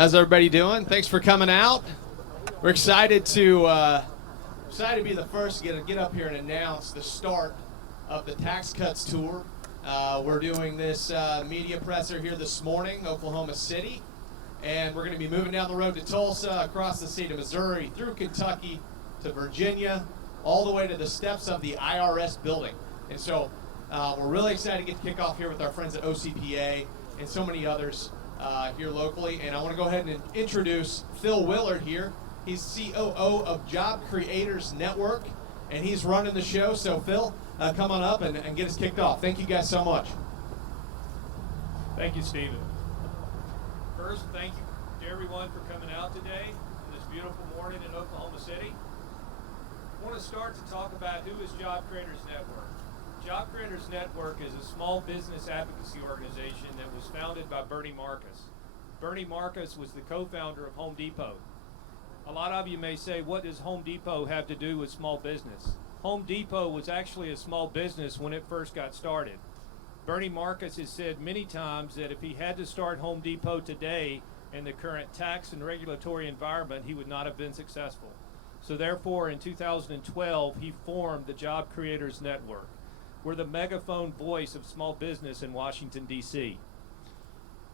How's everybody doing? Thanks for coming out. We're excited to be the first to get up here and announce the start of the Tax Cuts Tour. We're doing this media presser here this morning, Oklahoma City, and we're going to be moving down the road to Tulsa, across the state of Missouri, through Kentucky to Virginia, all the way to the steps of the IRS building. And so we're really excited to get to kick off here with our friends at OCPA and so many others here locally. And I want to go ahead and introduce Phil Willard here. He's COO of Job Creators Network, and he's running the show. So Phil, come on up and get us kicked off. Thank you guys so much. Thank you, Stephen. First, thank you to everyone for coming out today on this beautiful morning in Oklahoma City. I want to start to talk about who is Job Creators Network. Job Creators Network is a small business advocacy organization that was founded by Bernie Marcus. Bernie Marcus was the co-founder of Home Depot. A lot of you may say, what does Home Depot have to do with small business? Home Depot was actually a small business when it first got started. Bernie Marcus has said many times that if he had to start Home Depot today in the current tax and regulatory environment, he would not have been successful. So therefore, in 2012, he formed the Job Creators Network. We're the megaphone voice of small business in Washington, D.C.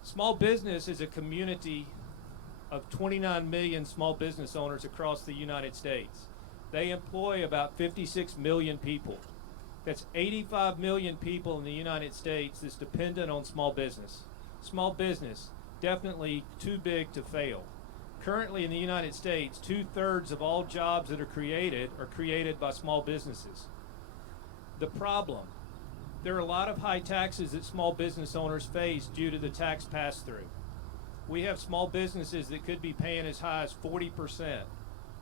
Small business is a community of 29 million small business owners across the United States. They employ about 56 million people. That's 85 million people in the United States that's dependent on small business. Small business, definitely too big to fail. Currently in the United States, 2/3 of all jobs that are created by small businesses. The problem, there are a lot of high taxes that small business owners face due to the tax pass-through. We have small businesses that could be paying as high as 40%.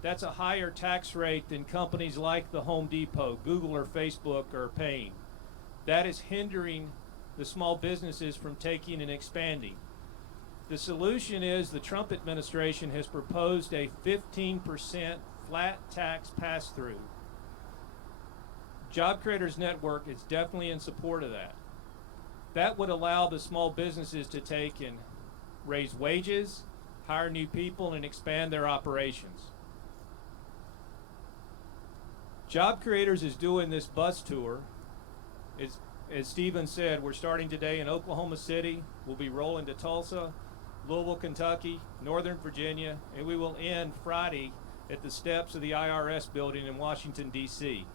That's a higher tax rate than companies like the Home Depot, Google, or Facebook are paying. That is hindering the small businesses from taking and expanding. The solution is the Trump administration has proposed a 15% flat tax pass-through. Job Creators Network is definitely in support of that. That would allow the small businesses to take and raise wages, hire new people, and expand their operations. Job Creators is doing this bus tour. As Stephen said, we're starting today in Oklahoma City. We'll be rolling to Tulsa, Louisville, Kentucky, Northern Virginia, and we will end Friday at the steps of the IRS building in Washington, D.C.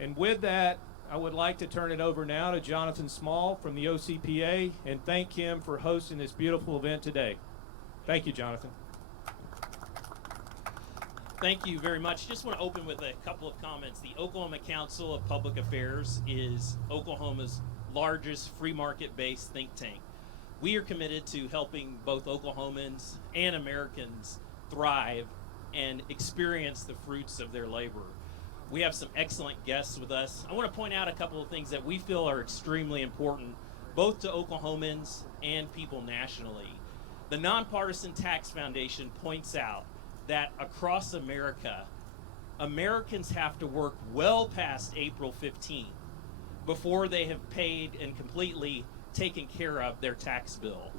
And with that, I would like to turn it over now to Jonathan Small from the OCPA and thank him for hosting this beautiful event today. Thank you, Jonathan. Thank you very much. Just want to open with a couple of comments. The Oklahoma Council of Public Affairs is Oklahoma's largest free market-based think tank. We are committed to helping both Oklahomans and Americans thrive and experience the fruits of their labor. We have some excellent guests with us. I want to point out a couple of things that we feel are extremely important, both to Oklahomans and people nationally. The Nonpartisan Tax Foundation points out that across America, Americans have to work well past April 15th before they have paid and completely taken care of their tax bill.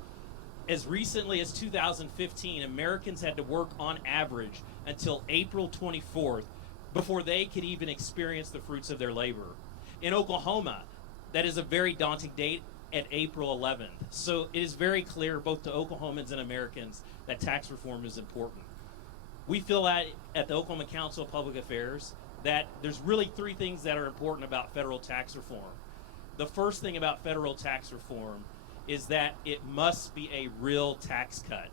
As recently as 2015, Americans had to work on average until April 24th before they could even experience the fruits of their labor. In Oklahoma, that is a very daunting date at April 11th. So it is very clear, both to Oklahomans and Americans, that tax reform is important. We feel at the Oklahoma Council of Public Affairs that there's really three things that are important about federal tax reform. The first thing about federal tax reform is that it must be a real tax cut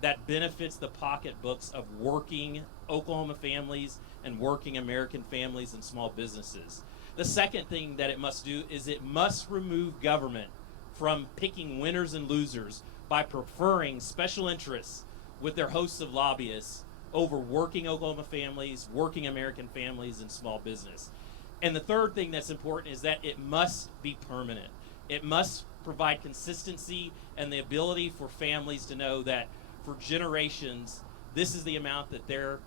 that benefits the pocketbooks of working Oklahoma families and working American families and small businesses. The second thing that it must do is it must remove government from picking winners and losers by preferring special interests with their hosts of lobbyists over working Oklahoma families, working American families, and small business. And the third thing that's important is that it must be permanent. It must provide consistency and the ability for families to know that for generations, this is the amount that their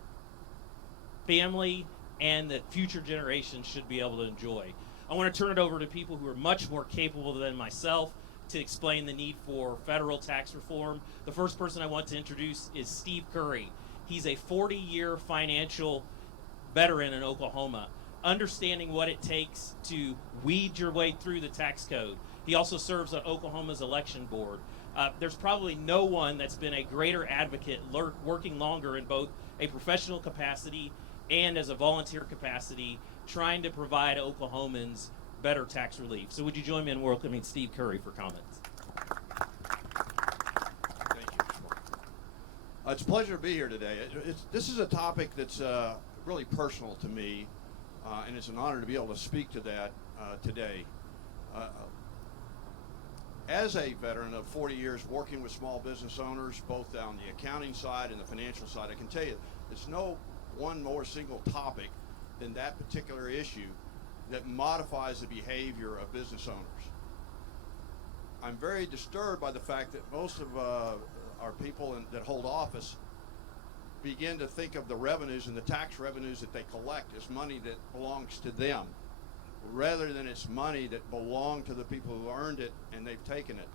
family and that future generations should be able to enjoy. I want to turn it over to people who are much more capable than myself to explain the need for federal tax reform. The first person I want to introduce is Steve Curry. He's a 40-year financial veteran in Oklahoma, understanding what it takes to weed your way through the tax code. He also serves on Oklahoma's election board. There's probably no one that's been a greater advocate working longer in both a professional capacity and as a volunteer capacity, trying to provide Oklahomans better tax relief. So would you join me in welcoming Steve Curry for comments? Thank you. It's a pleasure to be here today. This is a topic that's really personal to me, and it's an honor to be able to speak to that today. As a veteran of 40 years working with small business owners, both on the accounting side and the financial side, I can tell you there's no one more single topic than that particular issue that modifies the behavior of business owners. I'm very disturbed by the fact that most of our people that hold office begin to think of the revenues and the tax revenues that they collect as money that belongs to them, rather than it's money that belonged to the people who earned it and they've taken it.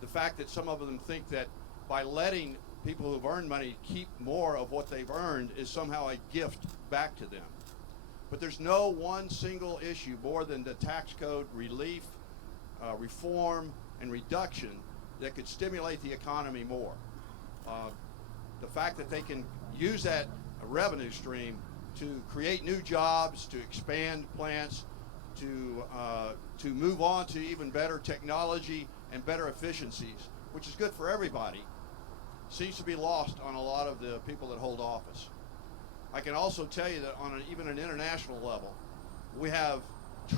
The fact that some of them think that by letting people who've earned money keep more of what they've earned is somehow a gift back to them. But there's no one single issue more than the tax code relief, reform, and reduction that could stimulate the economy more. The fact that they can use that revenue stream to create new jobs, to expand plants, to move on to even better technology and better efficiencies, which is good for everybody, seems to be lost on a lot of the people that hold office. I can also tell you that on even an international level, we have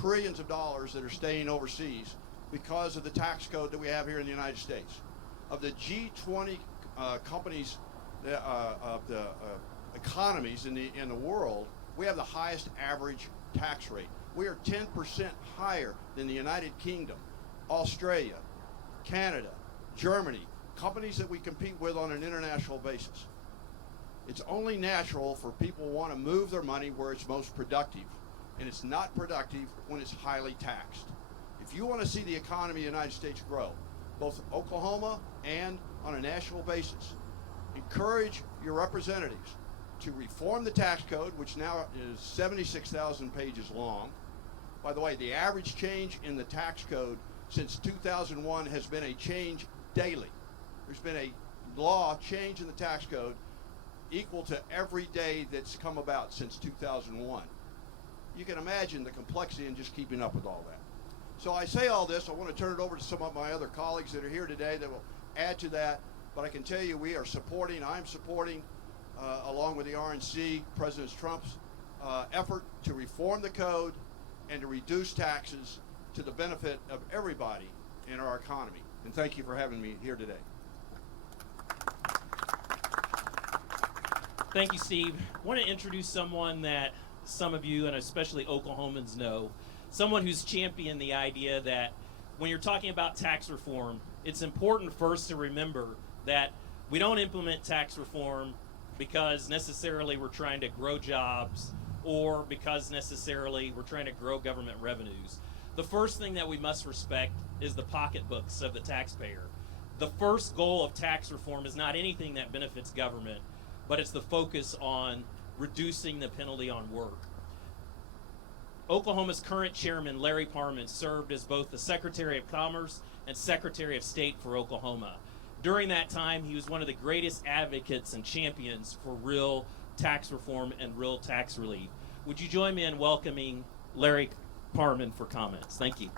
trillions of dollars that are staying overseas because of the tax code that we have here in the United States. Of the G20 companies, of the economies in the world, we have the highest average tax rate. We are 10% higher than the United Kingdom, Australia, Canada, Germany, companies that we compete with on an international basis. It's only natural for people who want to move their money where it's most productive, and it's not productive when it's highly taxed. If you want to see the economy of the United States grow, both Oklahoma and on a national basis, encourage your representatives to reform the tax code, which now is 76,000 pages long. By the way, the average change in the tax code since 2001 has been a change daily. There's been a law change in the tax code equal to every day that's come about since 2001. You can imagine the complexity in just keeping up with all that. So I say all this, I want to turn it over to some of my other colleagues that are here today that will add to that, but I can tell you I'm supporting, along with the RNC, President Trump's effort to reform the code and to reduce taxes to the benefit of everybody in our economy. And thank you for having me here today. Thank you, Steve. I want to introduce someone that some of you, and especially Oklahomans, know. Someone who's championed the idea that when you're talking about tax reform, it's important first to remember that we don't implement tax reform because necessarily we're trying to grow jobs or because necessarily we're trying to grow government revenues. The first thing that we must respect is the pocketbooks of the taxpayer. The first goal of tax reform is not anything that benefits government, but it's the focus on reducing the penalty on work. Oklahoma's current chairman, Larry Parman, served as both the Secretary of Commerce and Secretary of State for Oklahoma. During that time, he was one of the greatest advocates and champions for real tax reform and real tax relief. Would you join me in welcoming Larry Parman for comments? Thank you.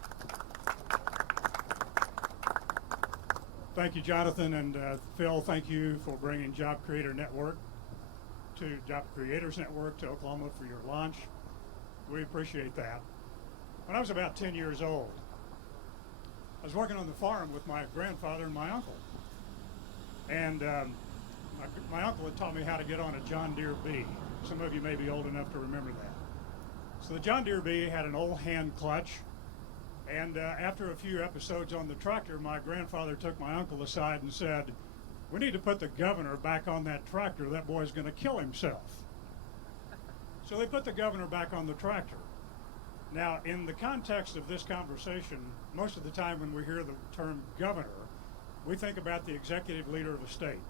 Thank you, Jonathan, and Phil, thank you for bringing Job Creators Network to Oklahoma for your launch. We appreciate that. When I was about 10 years old, I was working on the farm with my grandfather and my uncle. And my uncle had taught me how to get on a John Deere B. Some of you may be old enough to remember that. So the John Deere B had an old hand clutch. And after a few episodes on the tractor, my grandfather took my uncle aside and said, "We need to put the governor back on that tractor. That boy's going to kill himself." So they put the governor back on the tractor. Now, in the context of this conversation, most of the time when we hear the term governor, we think about the executive leader of a state.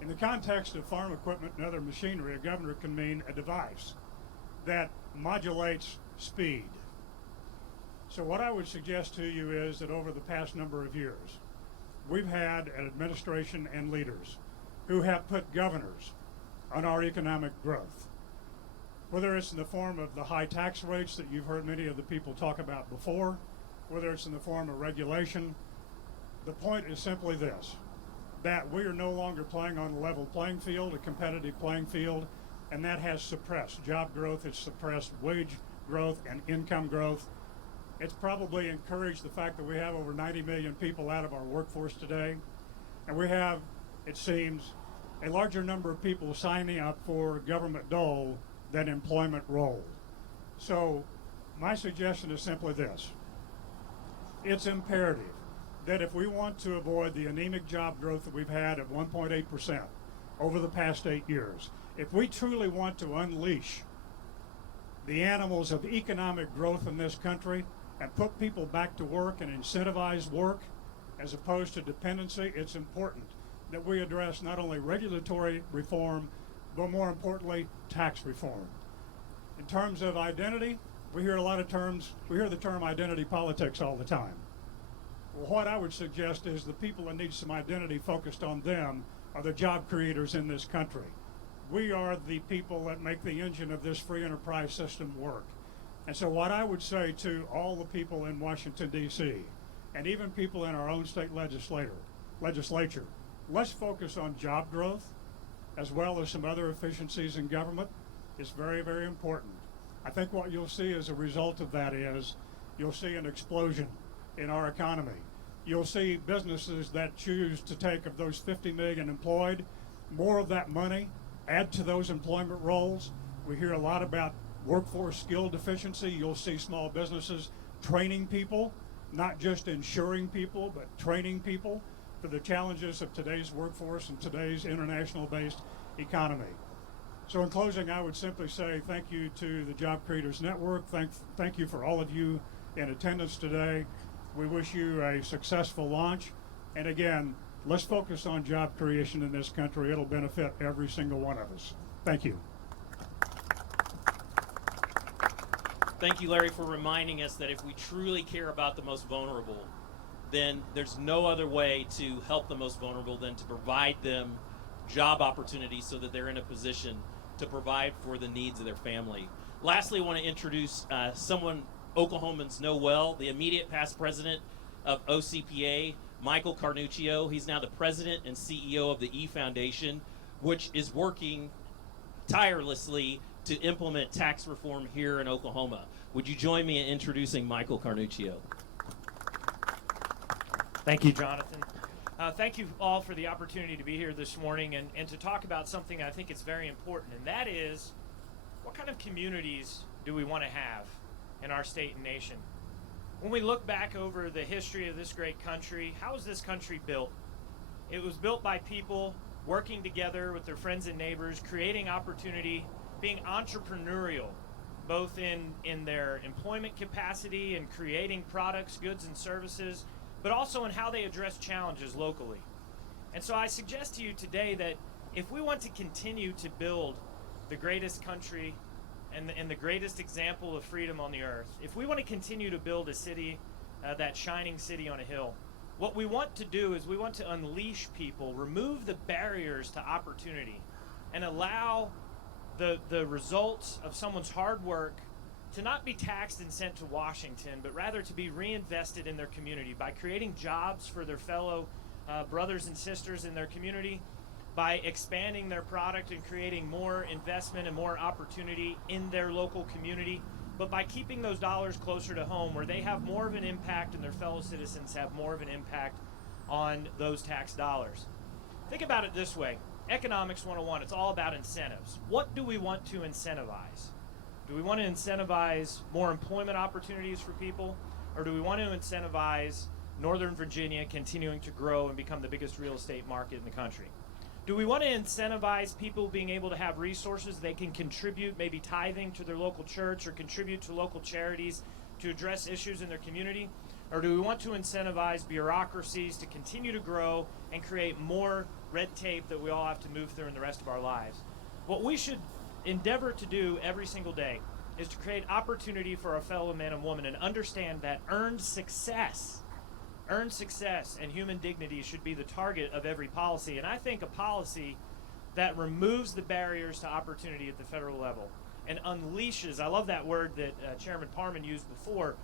In the context of farm equipment and other machinery, a governor can mean a device that modulates speed. So what I would suggest to you is that over the past number of years, we've had an administration and leaders who have put governors on our economic growth. Whether it's in the form of the high tax rates that you've heard many of the people talk about before, whether it's in the form of regulation, the point is simply this, that we are no longer playing on a level playing field, a competitive playing field, and that has suppressed job growth, it's suppressed wage growth and income growth. It's probably encouraged the fact that we have over 90 million people out of our workforce today, and we have, it seems, a larger number of people signing up for government dole than employment roll. So my suggestion is simply this. It's imperative that if we want to avoid the anemic job growth that we've had of 1.8% over the past 8 years, if we truly want to unleash the animals of economic growth in this country and put people back to work and incentivize work as opposed to dependency, it's important that we address not only regulatory reform, but more importantly, tax reform. In terms of identity, we hear the term identity politics all the time. Well, what I would suggest is the people that need some identity focused on them are the job creators in this country. We are the people that make the engine of this free enterprise system work. And so what I would say to all the people in Washington, D.C., and even people in our own state legislature, let's focus on job growth as well as some other efficiencies in government. It's very, very important. I think what you'll see as a result of that is you'll see an explosion in our economy. You'll see businesses that choose to take of those 50 million employed, more of that money, add to those employment roles. We hear a lot about workforce skill deficiency. You'll see small businesses training people, not just insuring people, but training people for the challenges of today's workforce and today's international-based economy. So in closing, I would simply say thank you to the Job Creators Network. Thank you for all of you in attendance today. We wish you a successful launch. And again, let's focus on job creation in this country. It'll benefit every single one of us. Thank you. Thank you, Larry, for reminding us that if we truly care about the most vulnerable, then there's no other way to help the most vulnerable than to provide them job opportunities so that they're in a position to provide for the needs of their family. Lastly, I want to introduce someone Oklahomans know well, the immediate past president of OCPA, Michael Carnuccio. He's now the president and CEO of the E Foundation, which is working tirelessly to implement tax reform here in Oklahoma. Would you join me in introducing Michael Carnuccio? Thank you, Jonathan. Thank you all for the opportunity to be here this morning and to talk about something I think is very important, and that is what kind of communities do we want to have in our state and nation? When we look back over the history of this great country, how was this country built? It was built by people working together with their friends and neighbors, creating opportunity, being entrepreneurial, both in their employment capacity and creating products, goods, and services, but also in how they address challenges locally. And so I suggest to you today that if we want to continue to build the greatest country and the greatest example of freedom on the earth, if we want to continue to build a city, that shining city on a hill, what we want to do is we want to unleash people, remove the barriers to opportunity, and allow the results of someone's hard work to not be taxed and sent to Washington, but rather to be reinvested in their community by creating jobs for their fellow brothers and sisters in their community, by expanding their product and creating more investment and more opportunity in their local community, but by keeping those dollars closer to home where they have more of an impact and their fellow citizens have more of an impact on those tax dollars. Think about it this way. Economics 101, it's all about incentives. What do we want to incentivize? Do we want to incentivize more employment opportunities for people, or do we want to incentivize Northern Virginia continuing to grow and become the biggest real estate market in the country? Do we want to incentivize people being able to have resources they can contribute, maybe tithing to their local church or contribute to local charities to address issues in their community? Or do we want to incentivize bureaucracies to continue to grow and create more red tape that we all have to move through in the rest of our lives? What we should endeavor to do every single day is to create opportunity for our fellow man and woman and understand that earned success and human dignity should be the target of every policy. And I think a policy that removes the barriers to opportunity at the federal level and unleashes, I love that word that Chairman Parman used before,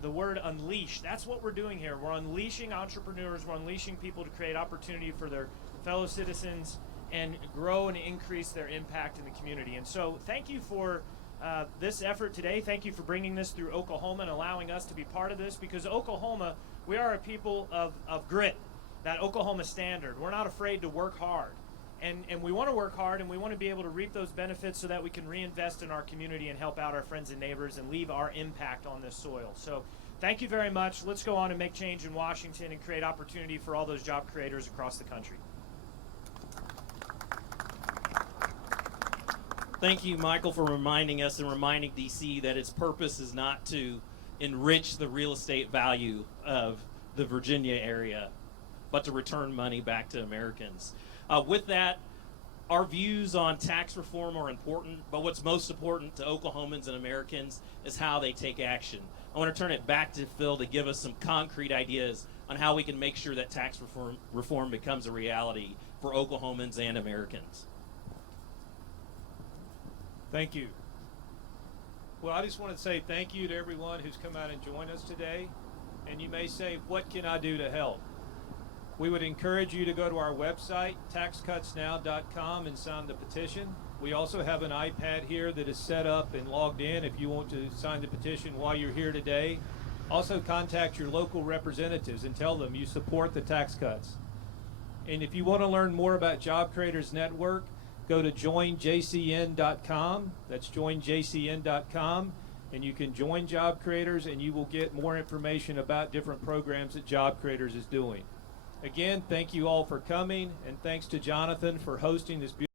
the word unleash. That's what we're doing here. We're unleashing entrepreneurs, we're unleashing people to create opportunity for their fellow citizens and grow and increase their impact in the community. And so thank you for this effort today. Thank you for bringing this through Oklahoma and allowing us to be part of this, because Oklahoma, we are a people of grit, that Oklahoma standard. We're not afraid to work hard. And we want to work hard, and we want to be able to reap those benefits so that we can reinvest in our community and help out our friends and neighbors and leave our impact on this soil. So thank you very much. Let's go on and make change in Washington and create opportunity for all those job creators across the country. Thank you, Michael, for reminding us and reminding DC that its purpose is not to enrich the real estate value of the Virginia area, but to return money back to Americans. With that, our views on tax reform are important, but what's most important to Oklahomans and Americans is how they take action. I want to turn it back to Phil to give us some concrete ideas on how we can make sure that tax reform becomes a reality for Oklahomans and Americans. Thank you. Well, I just want to say thank you to everyone who's come out and joined us today. And you may say, what can I do to help? We would encourage you to go to our website, taxcutsnow.com, and sign the petition. We also have an iPad here that is set up and logged in if you want to sign the petition while you're here today. Also contact your local representatives and tell them you support the tax cuts. And if you want to learn more about Job Creators Network, go to joinjcn.com. That's joinjcn.com. And you can join Job Creators, and you will get more information about different programs that Job Creators is doing. Again, thank you all for coming, and thanks to Jonathan for hosting this beautiful